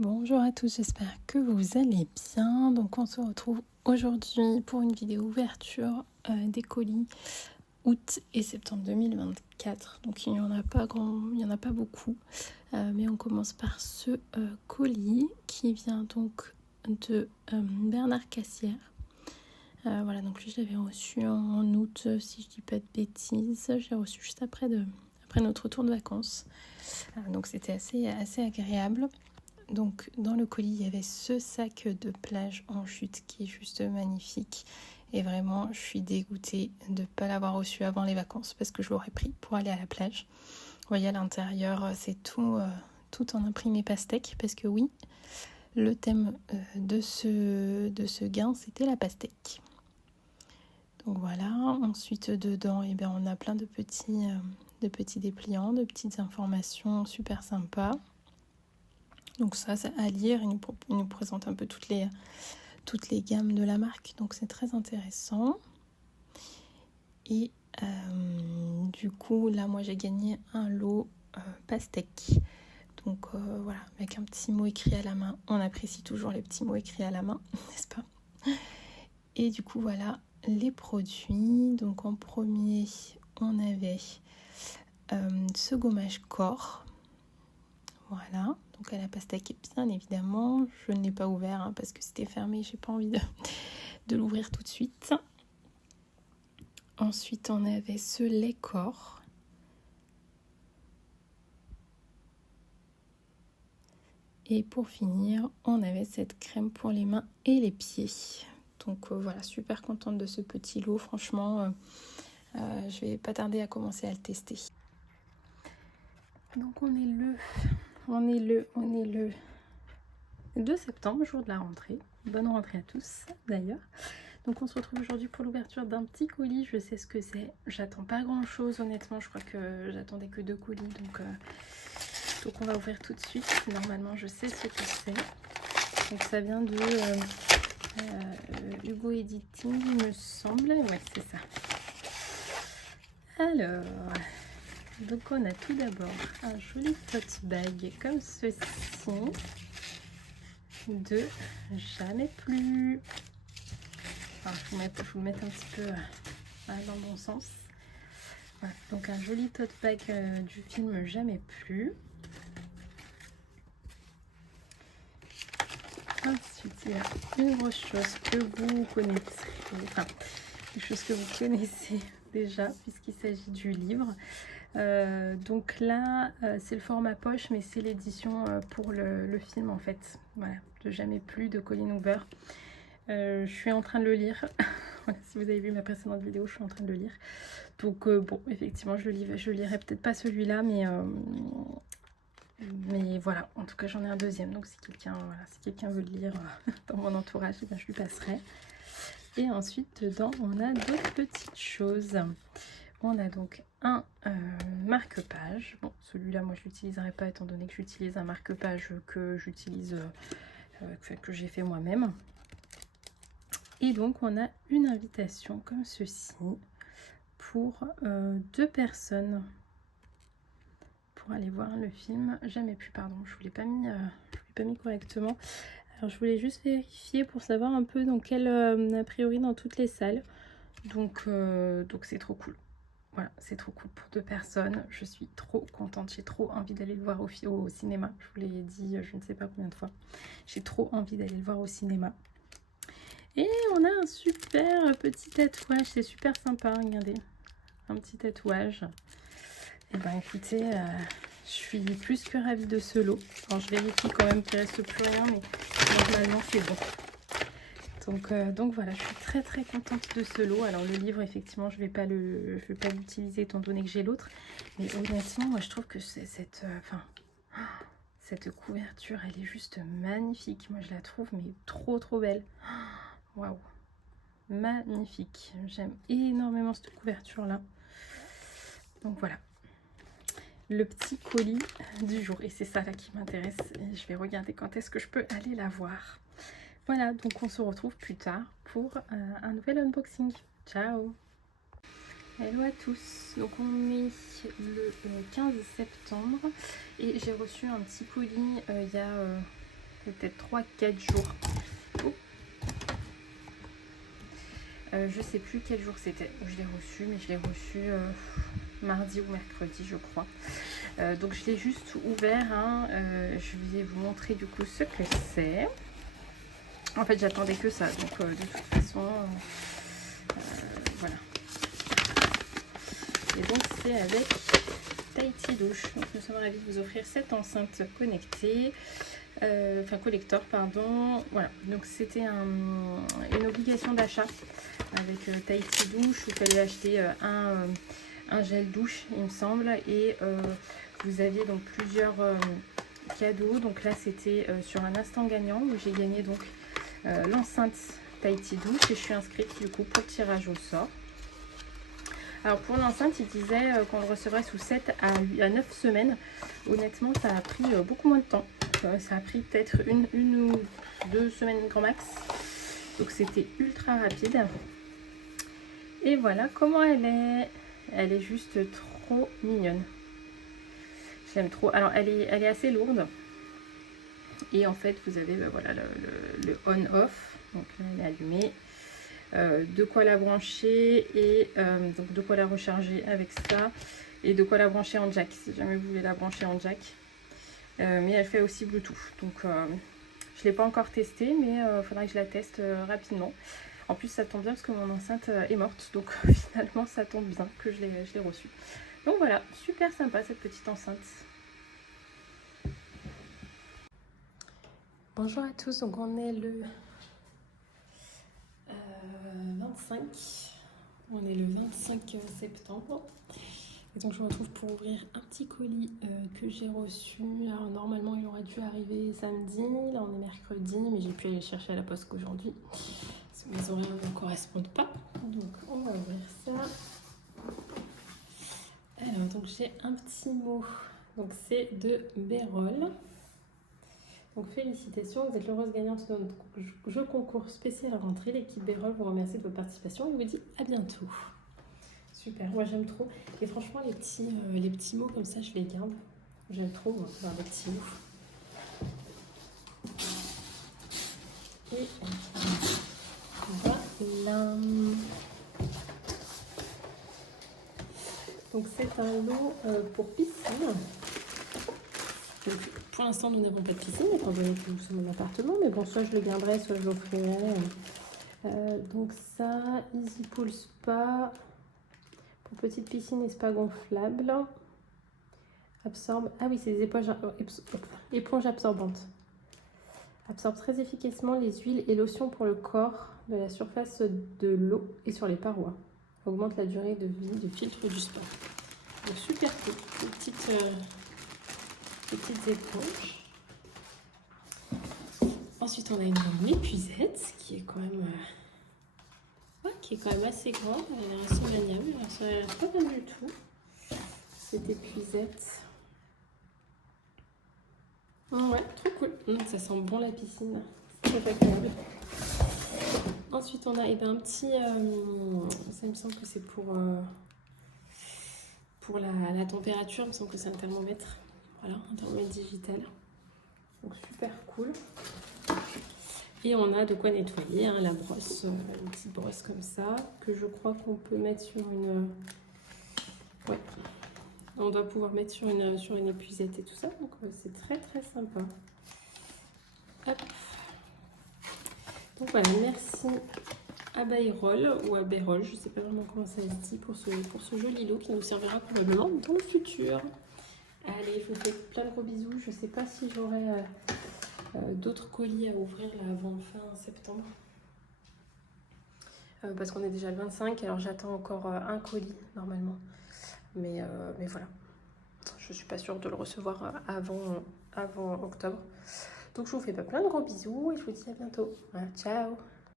Bonjour à tous, j'espère que vous allez bien. Donc on se retrouve aujourd'hui pour une vidéo ouverture des colis août et septembre 2024. Donc il n'y en a pas beaucoup, mais on commence par ce colis qui vient donc de Bernard Cassière. Voilà, donc lui je l'avais reçu en août, si je dis pas de bêtises. Je l'ai reçu juste après notre retour de vacances. Donc c'était assez agréable. Donc dans le colis, il y avait ce sac de plage en jute qui est juste magnifique. Et vraiment, je suis dégoûtée de ne pas l'avoir reçu avant les vacances parce que je l'aurais pris pour aller à la plage. Vous voyez à l'intérieur, c'est tout en imprimé pastèque parce que oui, le thème de ce gain, c'était la pastèque. Donc voilà, ensuite dedans, on a plein de petits dépliants, de petites informations super sympas. Donc ça, c'est à lire, il nous présente un peu toutes les gammes de la marque, donc c'est très intéressant. Et du coup, là, moi, j'ai gagné un lot pastèque. Donc voilà, avec un petit mot écrit à la main. On apprécie toujours les petits mots écrits à la main, n'est-ce pas? Et du coup, voilà les produits. Donc en premier, on avait ce gommage corps. Voilà, donc à la pastèque, bien évidemment. Je ne l'ai pas ouvert parce que c'était fermé, j'ai pas envie de l'ouvrir tout de suite. Ensuite, on avait ce lait corps. Et pour finir, on avait cette crème pour les mains et les pieds. Donc voilà, super contente de ce petit lot. Franchement, je vais pas tarder à commencer à le tester. Donc on est le 2 septembre, jour de la rentrée. Bonne rentrée à tous d'ailleurs. Donc on se retrouve aujourd'hui pour l'ouverture d'un petit colis. Je sais ce que c'est. J'attends pas grand chose honnêtement. Je crois que j'attendais que 2 colis. Donc on va ouvrir tout de suite. Normalement je sais ce que c'est. Donc ça vient de Hugo Editing il me semble. Ouais, c'est ça. Alors, donc on a tout d'abord un joli tote bag comme ceci de Jamais Plus. Enfin, je vous le mets un petit peu dans le bon sens. Voilà, donc un joli tote bag du film Jamais Plus. Ensuite, il y a une grosse chose que vous connaissez, enfin, quelque chose que vous connaissez déjà, puisqu'il s'agit du livre. Donc là, c'est le format poche, mais c'est l'édition pour le film, en fait. Voilà, de Jamais Plus de Colleen Hoover. Je suis en train de le lire. Voilà, si vous avez vu ma précédente vidéo, je suis en train de le lire. Donc bon, effectivement, je lirai peut-être pas celui-là, mais voilà, en tout cas j'en ai un deuxième, donc si quelqu'un veut le lire dans mon entourage, eh bien, je lui passerai. Et ensuite dedans on a d'autres petites choses. On a donc un marque-page. Bon, celui-là moi je l'utiliserai pas étant donné que j'utilise un marque-page que j'ai fait moi-même. Et donc on a une invitation comme ceci pour 2 personnes pour aller voir le film Jamais Plus. Pardon, je ne l'ai pas mis correctement. Alors je voulais juste vérifier pour savoir un peu dans quelle, a priori dans toutes les salles. Donc c'est trop cool. Voilà, c'est trop cool pour 2 personnes. Je suis trop contente. J'ai trop envie d'aller le voir au cinéma. Je vous l'ai dit je ne sais pas combien de fois. J'ai trop envie d'aller le voir au cinéma. Et on a un super petit tatouage. C'est super sympa, regardez. Un petit tatouage. Et ben écoutez, je suis plus que ravie de ce lot. Alors je vérifie quand même qu'il ne reste plus rien, mais normalement c'est bon. Donc voilà, je suis très très contente de ce lot. Alors le livre, effectivement, je vais pas l'utiliser étant donné que j'ai l'autre. Mais honnêtement, moi je trouve que cette couverture, elle est juste magnifique. Moi je la trouve mais trop trop belle. Waouh, magnifique. J'aime énormément cette couverture là. Donc voilà. Le petit colis du jour, et c'est ça là qui m'intéresse, et je vais regarder quand est-ce que je peux aller la voir. Voilà, donc on se retrouve plus tard pour un nouvel unboxing. Ciao. Hello à tous, donc on est le 15 septembre et j'ai reçu un petit colis il y a peut-être 3-4 jours. Oh. Je sais plus quel jour c'était où je l'ai reçu, mais je l'ai reçu mardi ou mercredi, je crois. Donc je l'ai juste ouvert, hein. Je vais vous montrer du coup ce que c'est. En fait, j'attendais que ça, donc de toute façon, voilà. Et donc c'est avec Tahiti Douche. Donc nous sommes ravis de vous offrir cette enceinte connectée, enfin collector, pardon. Voilà, donc c'était une obligation d'achat avec Tahiti Douche. Il fallait acheter un gel douche, il me semble, et vous aviez donc plusieurs cadeaux. Donc là, c'était sur un instant gagnant où j'ai gagné donc l'enceinte Tahiti Douche et je suis inscrite du coup pour le tirage au sort. Alors pour l'enceinte, il disait qu'on le recevrait sous 7 à 9 semaines. Honnêtement, ça a pris beaucoup moins de temps. Ça a pris peut-être une ou 2 semaines grand max. Donc c'était ultra rapide. Et voilà comment elle est. Elle est juste trop mignonne. Je l'aime trop. Alors elle est assez lourde. Et en fait, vous avez voilà, le on-off. Donc là, elle est allumée. De quoi la brancher et donc de quoi la recharger avec ça. Et de quoi la brancher en jack, si jamais vous voulez la brancher en jack. Mais elle fait aussi Bluetooth. Donc je ne l'ai pas encore testé, mais il faudra que je la teste rapidement. En plus, ça tombe bien parce que mon enceinte est morte. Donc finalement, ça tombe bien que je l'ai reçue. Donc voilà, super sympa cette petite enceinte. Bonjour à tous, donc on est le 25. On est le 25 septembre. Et donc je me retrouve pour ouvrir un petit colis que j'ai reçu. Alors normalement il aurait dû arriver samedi, là on est mercredi, mais j'ai pu aller le chercher à la poste qu'aujourd'hui. Parce que mes horaires ne correspondent pas. Donc on va ouvrir ça. Alors donc j'ai un petit mot. Donc c'est de Bérol. Donc félicitations, vous êtes l'heureuse gagnante de notre jeu concours spécial à rentrée. L'équipe Bérol vous remercie de votre participation et vous dit à bientôt. Super, moi j'aime trop. Et franchement les petits mots comme ça je les garde. J'aime trop moi, avoir les petits mots. Et voilà. Donc c'est un lot pour piscine. Donc, pour l'instant, nous n'avons pas de piscine, étant donné que nous sommes en appartement. Mais bon, soit je le garderai, soit je l'offrirai. Donc ça, Easy Pool Spa. Pour petite piscine et spa gonflable. Absorbe. Ah oui, c'est des éponges absorbantes. Absorbe très efficacement les huiles et lotions pour le corps de la surface de l'eau et sur les parois. Augmente la durée de vie du filtre du spa. Donc super cool. Des petites éponges. Ensuite, on a une épuisette qui est quand même, assez grande. Elle est assez maniable. Ça a l'air pas mal du tout. Cette épuisette. Ouais, trop cool. Ça sent bon la piscine. C'est très agréable. Ensuite, on a un petit... ça me semble que c'est pour la température. Il me semble que c'est un thermomètre. Voilà, un thermomètre digital. Donc super cool. Et on a de quoi nettoyer, hein, la brosse, une petite brosse comme ça, que je crois qu'on peut mettre sur une... Ouais, on doit pouvoir mettre sur une épuisette et tout ça, donc c'est très très sympa. Hop. Donc voilà, merci à Bérol ou à Bérol, je ne sais pas vraiment comment ça se dit, pour ce joli lot qui nous servira probablement dans le futur. Allez, je vous fais plein de gros bisous. Je ne sais pas si j'aurai d'autres colis à ouvrir là, avant fin septembre. Parce qu'on est déjà le 25, alors j'attends encore un colis normalement. Mais voilà, je ne suis pas sûre de le recevoir avant octobre. Donc je vous fais plein de gros bisous et je vous dis à bientôt. Voilà, ciao!